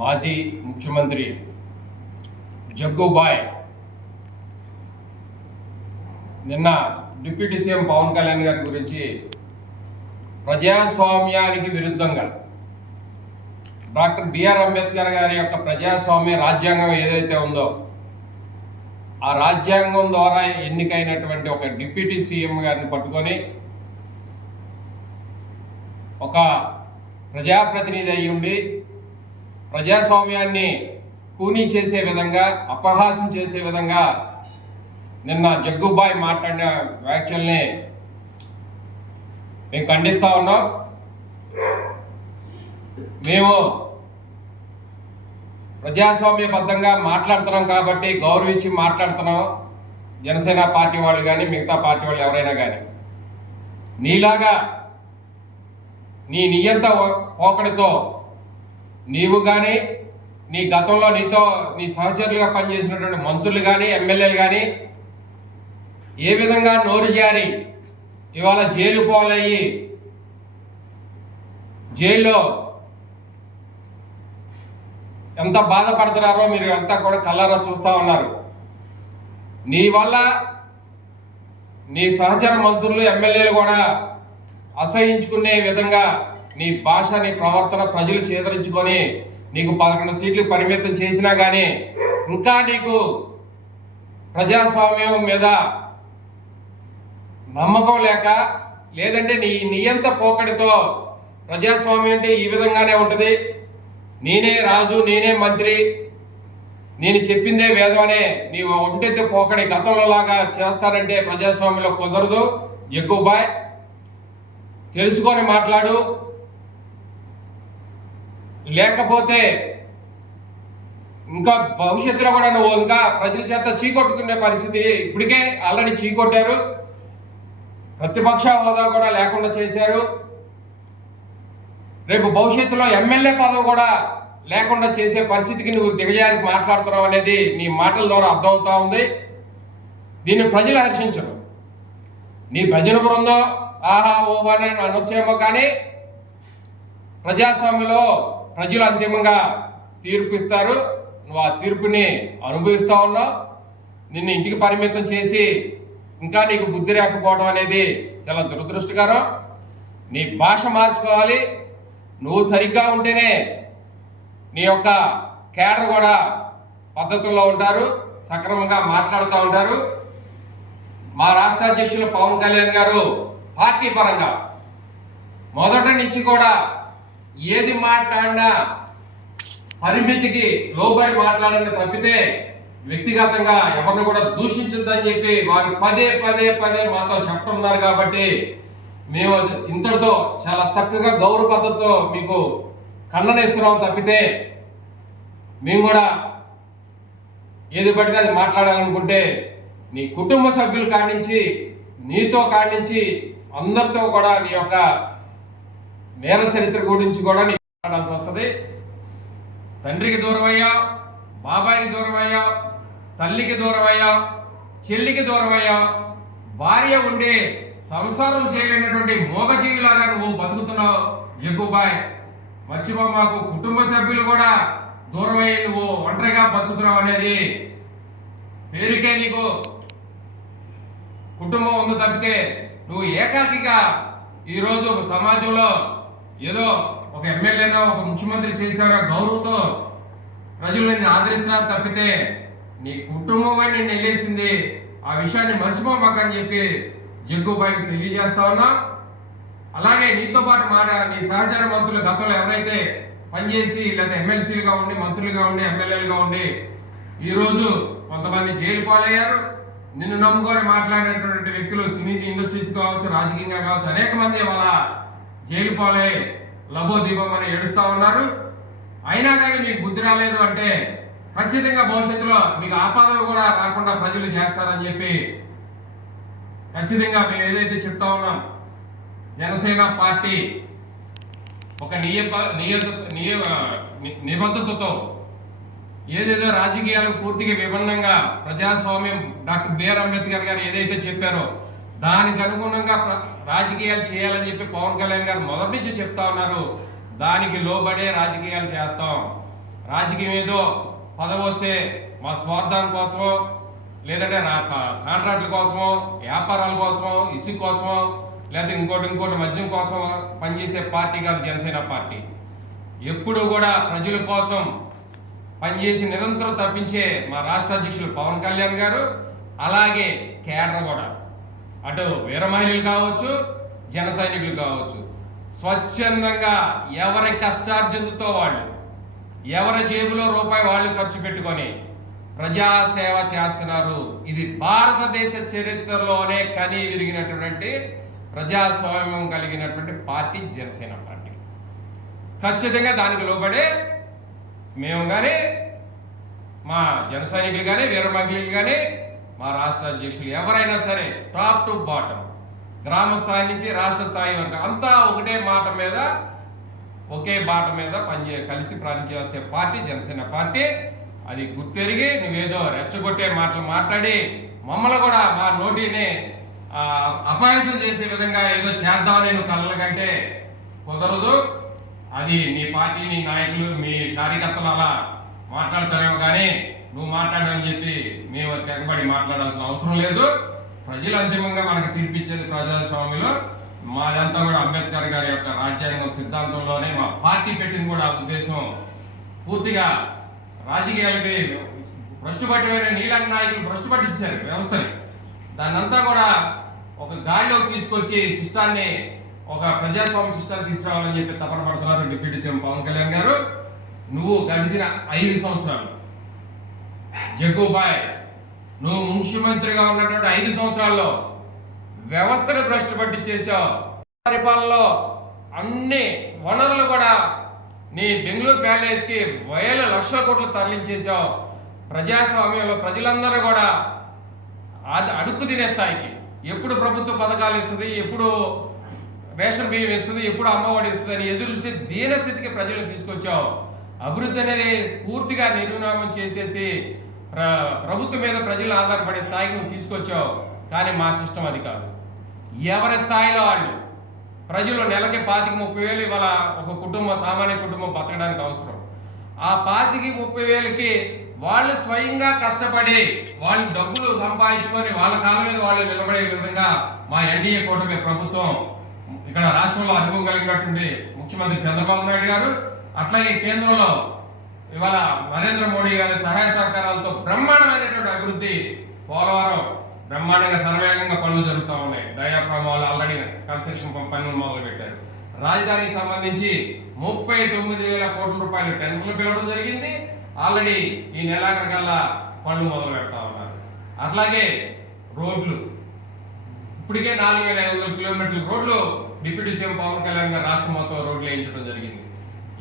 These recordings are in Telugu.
మాజీ ముఖ్యమంత్రి జగ్గుబాయ్ నిన్న డిప్యూటీ సీఎం పవన్ కళ్యాణ్ గారి గురించి ప్రజాస్వామ్యానికి విరుద్ధంగా డాక్టర్ బిఆర్ అంబేద్కర్ గారి యొక్క ప్రజాస్వామ్య రాజ్యాంగం ఏదైతే ఉందో ఆ రాజ్యాంగం ద్వారా ఎన్నికైనటువంటి ఒక డిప్యూటీ సీఎం గారిని పట్టుకొని ఒక ప్రజాప్రతినిధి అయి ఉండి ప్రజాస్వామ్యాన్ని కూనీ చేసే విధంగా అపహాస్యం చేసే విధంగా నిన్న జగ్గుబాయ్ మాట్లాడిన వ్యాఖ్యల్ని మేము ఖండిస్తూ ఉన్నాం. మేము ప్రజాస్వామ్యబద్ధంగా మాట్లాడుతున్నాం కాబట్టి గౌరవించి మాట్లాడుతున్నాం. జనసేన పార్టీ వాళ్ళు కానీ మిగతా పార్టీ వాళ్ళు ఎవరైనా కానీ నీలాగా నీ నియంత పోకడితో నీవు కానీ నీ గతంలో నీ సహచరులుగా పనిచేసినటువంటి మంత్రులు కానీ ఎమ్మెల్యేలు కానీ ఏ విధంగా నోరు జారి ఇవాళ జైలు పాలయ్యి జైల్లో ఎంత బాధపడుతున్నారో మీరు అంతా కూడా కళ్ళారా చూస్తూ ఉన్నారు. నీ వల్ల నీ సహచర మంత్రులు ఎమ్మెల్యేలు కూడా అసహించుకునే విధంగా నీ భాష నీ ప్రవర్తన ప్రజలు చేదరించుకొని నీకు 11 సీట్లు పరిమితం చేసినా కానీ ఇంకా నీకు ప్రజాస్వామ్యం మీద నమ్మకం లేక లేదంటే నీ నియంత పోకడితో ప్రజాస్వామ్యం అంటే ఈ విధంగానే ఉంటుంది, నేనే రాజు నేనే మంత్రి నేను చెప్పిందే వేదం అనే నీ ఒంటెత్తి పోకడి గతంలో లాగా చేస్తానంటే ప్రజాస్వామ్యంలో కుదరదు. జగ్గుబాయ్ తెలుసుకొని మాట్లాడు, లేకపోతే ఇంకా భవిష్యత్తులో కూడా నువ్వు ఇంకా ప్రజల చేత చీకొట్టుకునే పరిస్థితి ఇప్పటికే ఆల్రెడీ చీకొట్టారు. ప్రతిపక్ష హోదా కూడా లేకుండా చేశారు. రేపు భవిష్యత్తులో ఎమ్మెల్యే పదవి కూడా లేకుండా చేసే పరిస్థితికి నువ్వు దిగజారి మాట్లాడుతున్నావు అనేది నీ మాటల ద్వారా అర్థమవుతా ఉంది. దీన్ని ప్రజలు హర్షించరు. నీ భజన బృందం ఆహా ఓహో అని అనొచ్చేమో కానీ ప్రజాస్వామ్యంలో ప్రజలు అంతిమంగా తీర్పు ఇస్తారు. నువ్వు ఆ తీర్పుని అనుభవిస్తూ ఉన్నావు. నిన్ను ఇంటికి పరిమితం చేసి ఇంకా నీకు బుద్ధి లేకపోవడం అనేది చాలా దురదృష్టకరం. నీ భాష మార్చుకోవాలి. నువ్వు సరిగ్గా ఉంటేనే నీ యొక్క కేడర్ కూడా పద్ధతుల్లో ఉంటారు, సక్రమంగా మాట్లాడుతూ ఉంటారు. మా రాష్ట్ర అధ్యక్షులు పవన్ కళ్యాణ్ గారు పార్టీ పరంగా మొదటి నుంచి కూడా ఏది మాట్లాడినా పరిమితికి లోబడి మాట్లాడని తప్పితే వ్యక్తిగతంగా ఎవరిని కూడా దూషించొద్దని చెప్పి వారు పదే పదే పదే మాతో చెప్తున్నారు. కాబట్టి మేము ఇంతటితో చాలా చక్కగా గౌరవ పద్ధతితో మీకు ఖండనిస్తున్నాం తప్పితే మేము కూడా ఏది పడితే అది మాట్లాడాలనుకుంటే నీ కుటుంబ సభ్యులు కానించి నీతో కానించి అందరితో కూడా నీ యొక్క నేర చరిత్ర గురించి కూడా నీ మాట్లాడాల్సి వస్తుంది. తండ్రికి దూరమయ్యా, బాబాయికి దూరమయ్యా, తల్లికి దూరమయ్యా, చెల్లికి దూరమయ్యా, భార్య ఉండే సంసారం చేయలేనటువంటి మోగజీవిలాగా నువ్వు బతుకుతున్నావు జగ్గుబాయ్. మర్చిపో, మాకు కుటుంబ సభ్యులు కూడా దూరమయ్యి నువ్వు ఒంటరిగా బతుకుతున్నావు అనేది పేరుకే నీకు కుటుంబం ఉంది తప్పితే నువ్వు ఏకాకిగా ఈరోజు సమాజంలో ఏదో ఒక ఎమ్మెల్యేనో ఒక ముఖ్యమంత్రి చేశారో గౌరవంతో ప్రజలు నిన్ను ఆదరిస్తున్నారు తప్పితే నీ కుటుంబం అని నిన్ను వెళ్ళేసింది. ఆ విషయాన్ని మర్చిపోమాకని చెప్పి జగ్గుబాయికి తెలియజేస్తా ఉన్నా. అలాగే నీతో పాటు నీ సహచర మంత్రులు గతంలో ఎవరైతే పనిచేసి లేదా ఎమ్మెల్సీలుగా ఉండి మంత్రులుగా ఉండి ఎమ్మెల్యేలుగా ఉండి ఈరోజు కొంతమంది జైలు పాలయ్యారు. నిన్ను నమ్ముకొని మాట్లాడినటువంటి వ్యక్తులు సినీ ఇండస్ట్రీస్ కావచ్చు, రాజకీయంగా కావచ్చు, అనేక మంది వాళ్ళ జైలు పాలై లబోదీపం అని ఏడుస్తూ ఉన్నారు. అయినా కానీ మీకు బుద్ధి రాలేదు అంటే ఖచ్చితంగా భవిష్యత్తులో మీకు ఆపదలు కూడా రాకుండా ప్రజలు చేస్తారని చెప్పి ఖచ్చితంగా మేము ఏదైతే చెప్తా ఉన్నాం, జనసేన పార్టీ ఒక నిబద్ధతతో ఏదేదో రాజకీయాలకు పూర్తిగా విభిన్నంగా ప్రజాస్వామ్యం డాక్టర్ బిఆర్ అంబేద్కర్ గారు ఏదైతే చెప్పారో దానికి అనుగుణంగా రాజకీయాలు చేయాలని చెప్పి పవన్ కళ్యాణ్ గారు మొదటి నుంచి చెప్తా ఉన్నారు. దానికి లోబడే రాజకీయాలు చేస్తాం. రాజకీయం ఏదో పదవి వస్తే మా స్వార్థం కోసమో లేదంటే కాంట్రాక్టుల కోసమో వ్యాపారాల కోసమో ఇసుక కోసమో లేదా ఇంకోటి మద్యం కోసమో పనిచేసే పార్టీ కాదు జనసేన పార్టీ. ఎప్పుడూ కూడా ప్రజల కోసం పనిచేసి నిరంతరం తప్పించే మా రాష్ట్ర అధ్యక్షులు పవన్ కళ్యాణ్ గారు, అలాగే కేడర్ కూడా, అటు వీర మహిళలు కావచ్చు, జన సైనికులు కావచ్చు, స్వచ్ఛందంగా ఎవరి కష్టార్జితంతో వాళ్ళు, ఎవరి జేబులో రూపాయి వాళ్ళు ఖర్చు పెట్టుకొని ప్రజాసేవ చేస్తున్నారు. ఇది భారతదేశ చరిత్రలోనే కని విరిగినటువంటి ప్రజాస్వామ్యం కలిగినటువంటి పార్టీ జనసేన పార్టీ. ఖచ్చితంగా దానికి లోబడే మేము కానీ, మా జన సైనికులు కానీ, వీర మహిళలు కానీ, మా రాష్ట్ర అధ్యక్షులు ఎవరైనా సరే టాప్ టు బాటమ్, గ్రామ స్థాయి నుంచి రాష్ట్ర స్థాయి వరకు అంతా ఒకటే మాట మీద, ఒకే బాట మీద కలిసి పనిచేస్తే పార్టీ జనసేన పార్టీ. అది గుర్తెరిగి నువ్వేదో రెచ్చగొట్టే మాటలు మాట్లాడి మమ్మల్ని కూడా మా నోటిని అపహాస్యం చేసే విధంగా ఏదో చేద్దామని నువ్వు కళ్ళ కంటే కుదరదు. అది నీ పార్టీ, నీ నాయకులు, మీ కార్యకర్తలు అలా మాట్లాడతారేమో కానీ నువ్వు మాట్లాడమని చెప్పి మేము తెగబడి మాట్లాడాల్సిన అవసరం లేదు. ప్రజలు అంతిమంగా మనకు తీర్పిచ్చేది ప్రజాస్వామ్యంలో. మాదంతా కూడా అంబేద్కర్ గారి యొక్క రాజ్యాంగం సిద్ధాంతంలోనే మా పార్టీ పెట్టింది కూడా. ఆ ఉద్దేశం పూర్తిగా రాజకీయాలకి భ్రష్టుపట్టిన నీలాంటి నాయకులు భ్రష్టుపట్టించారు వ్యవస్థని. దాన్నంతా కూడా ఒక గాడిలోకి తీసుకొచ్చి సిస్టాన్ని, ఒక ప్రజాస్వామ్య సిస్టాన్ని తీసుకురావాలని చెప్పి తపన పడుతున్నారు డిప్యూటీ సీఎం పవన్ కళ్యాణ్ గారు. నువ్వు గడిచిన 5 సంవత్సరాలు జగ్గుబాయ్, నువ్వు ముఖ్యమంత్రిగా ఉన్నటువంటి 5 సంవత్సరాల్లో వ్యవస్థను భ్రష్టుపట్టించేసావు. పరిపాలనలో అన్ని వనరులు కూడా నీ బెంగళూరు ప్యాలెస్కి వేల లక్షల కోట్లు తరలించేసావు. ప్రజాస్వామ్యంలో ప్రజలందరూ కూడా అడుక్కు తినే స్థాయికి, ఎప్పుడు ప్రభుత్వ పథకాలు ఇస్తుంది, ఎప్పుడు రేషన్ బియ్యం ఇస్తుంది, ఎప్పుడు అమ్మఒడి ఇస్తుంది అని ఎదురు చూసి దీనస్థితికి ప్రజలను తీసుకొచ్చావు. అభివృద్ధి అనేది పూర్తిగా నిర్విరామం చేసేసి ప్రభుత్వం మీద ప్రజలు ఆధారపడే స్థాయికి నువ్వు తీసుకొచ్చావు. కానీ మా సిస్టమ్ అది కాదు. ఎవరి స్థాయిలో వాళ్ళు, ప్రజలు నెలకి 25,000-30,000 ఇవాళ ఒక కుటుంబం, సామాన్య కుటుంబం బతకడానికి అవసరం. ఆ 25,000-30,000కి వాళ్ళు స్వయంగా కష్టపడి వాళ్ళు డబ్బులు సంపాదించుకొని వాళ్ళ కాళ్ళ మీద వాళ్ళు నిలబడే విధంగా మా ఎన్డీఏ కూటమి ప్రభుత్వం, ఇక్కడ రాష్ట్రంలో అనుభవం కలిగినటువంటి ముఖ్యమంత్రి చంద్రబాబు నాయుడు గారు, అట్లాగే కేంద్రంలో ఇవాళ నరేంద్ర మోడీ గారి సహాయ సహకారాలతో బ్రహ్మాండమైనటువంటి అభివృద్ధి, పోలవరం బ్రహ్మాండంగా సర్వేగంగా పనులు జరుగుతూ ఉన్నాయి. డయాఫ్రామ్ వాళ్ళు ఆల్రెడీ కన్స్ట్రక్షన్ పనులు మొదలు పెట్టారు. రాజధానికి సంబంధించి 39,000 కోట్ల రూపాయలు టెండర్లు పిలవడం జరిగింది. ఆల్రెడీ ఈ నెలాఖరికల్లా పనులు మొదలు పెడతా ఉన్నారు. అట్లాగే రోడ్లు, ఇప్పటికే 4,500 కిలోమీటర్ల రోడ్లు డిప్యూటీ సీఎం పవన్ కళ్యాణ్ గారు రాష్ట్రం మొత్తం రోడ్లు వేయించడం జరిగింది.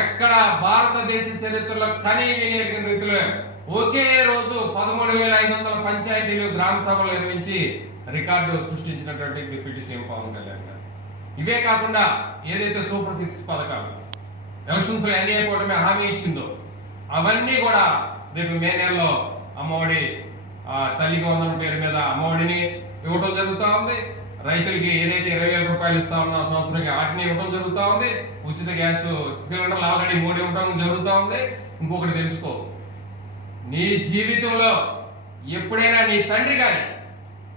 ఎక్కడ భారతదేశ చరిత్రలో కనీ వినియోగ రీతిలో ఒకే రోజు 13,500 పంచాయతీలు, గ్రామ సభలు నిర్వహించి రికార్డు సృష్టించినటువంటి డిప్యూటీ సీఎం పవన్ కళ్యాణ్ గారు. ఇవే కాకుండా ఏదైతే సూపర్ 6 పథకాలు ఎలక్షన్స్లో ఎన్డీఏ కూటమి హామీ ఇచ్చిందో అవన్నీ కూడా రేపు మే నెలలో అమ్మఒడి, తల్లికి వందనం పేరు మీద అమ్మఒడిని ఇవ్వడం జరుగుతూ ఉంది. రైతులకి ఏదైతే 20,000 రూపాయలు ఇస్తా ఉన్నా సంవత్సరానికి వాటిని ఇవ్వడం జరుగుతూ ఉంది. ఉచిత గ్యాస్ సిలిండర్లు ఆల్రెడీ 3 ఇవ్వడం జరుగుతూ ఉంది. ఇంకొకటి తెలుసుకో, నీ జీవితంలో ఎప్పుడైనా నీ తండ్రి గారి,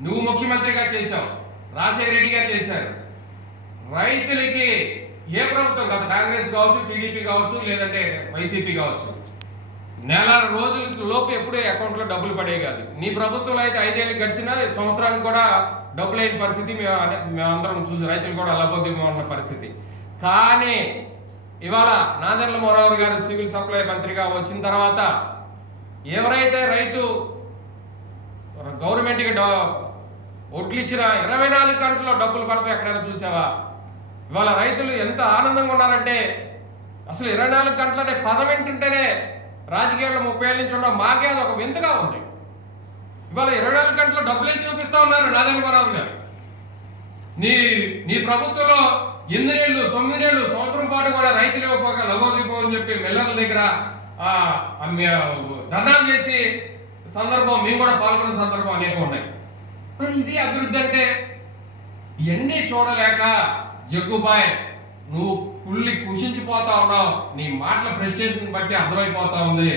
నువ్వు ముఖ్యమంత్రిగా చేశావు, రాజశేఖర రెడ్డి గారు చేశారు, రైతులకి ఏ ప్రభుత్వం కాదు, కాంగ్రెస్ కావచ్చు, టీడీపీ కావచ్చు, లేదంటే వైసీపీ కావచ్చు, నెల రోజుల లోపు ఎప్పుడు అకౌంట్లో డబ్బులు పడే కాదు. నీ ప్రభుత్వంలో అయితే 5 ఏళ్ళు గడిచినా సంవత్సరానికి కూడా డబ్బులు అయిన పరిస్థితి మేమందరం చూసి రైతులు కూడా లబోద్యమం ఉన్న పరిస్థితి. కానీ ఇవాళ నాదెండ్ల మనోహర్ గారు సివిల్ సప్లై మంత్రిగా వచ్చిన తర్వాత ఎవరైతే రైతు గవర్నమెంట్కి ఒట్లు ఇచ్చిన 24 గంటల్లో డబ్బులు పడతాయి ఎక్కడైనా చూసావా? ఇవాళ రైతులు ఎంత ఆనందంగా ఉన్నారంటే అసలు 24 గంటలనే పదం వింటుంటేనే రాజకీయాల్లో 30 ఏళ్ళ నుంచి ఉన్న మాకే అది ఒక వింతగా ఉంది. ఇవాళ 24 గంటల్లో డబ్బులు ఇచ్చి చూపిస్తా ఉన్నారు నాదెండ్ల మనోహర్ గారు. నీ ప్రభుత్వంలో 8 నెలలు 9 నెలలు సంవత్సరం పాటు కూడా రైతులు ఇవ్వకపోగా లగోదీపం అని చెప్పి మిల్లర్ల దగ్గర ధర్నాలు చేసి సందర్భం, మేము కూడా పాల్గొన్న సందర్భం అనేక ఉన్నాయి. మరి ఇది అభివృద్ధి అంటే ఇవన్నీ చూడలేక జగ్గుబాయ్ నువ్వు కుళ్ళి కుషించిపోతా ఉన్నావు. నీ మాటల ప్రెస్టేషన్ బట్టి అర్థమైపోతా ఉంది.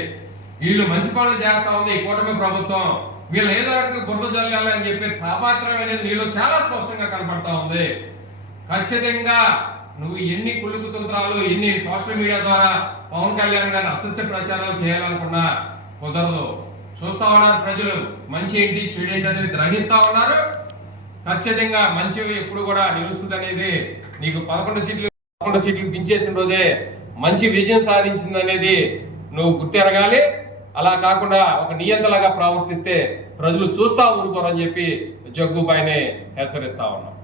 వీళ్ళు మంచి పనులు చేస్తా ఉంది ఈ కూటమి ప్రభుత్వం, వీళ్ళు ఏదో రకంగా బురద జల్లాలి అని చెప్పి తాపాత్రయం అనేది నీలో చాలా స్పష్టంగా కనపడతా ఉంది. ఖచ్చితంగా నువ్వు ఎన్ని కుళ్ళుకు తంత్రాలు, ఎన్ని సోషల్ మీడియా ద్వారా పవన్ కళ్యాణ్ గారిని అసత్య ప్రచారాలు చేయాలనుకున్నా కుదరదు. చూస్తా ఉన్నారు ప్రజలు, మంచి ఏంటి చెడు ఏంటి అనేది గ్రహిస్తా ఉన్నారు. ఖచ్చితంగా మంచి ఎప్పుడు కూడా నిలుస్తుంది అనేది, నీకు 11 సీట్లు దించేసిన రోజే మంచి విజయం సాధించింది అనేది నువ్వు గుర్తెరగాలి. అలా కాకుండా ఒక నియంతలాగా ప్రవర్తిస్తే ప్రజలు చూస్తా ఊరుకోరని చెప్పి జగ్గుబాయిని హెచ్చరిస్తా ఉన్నాం.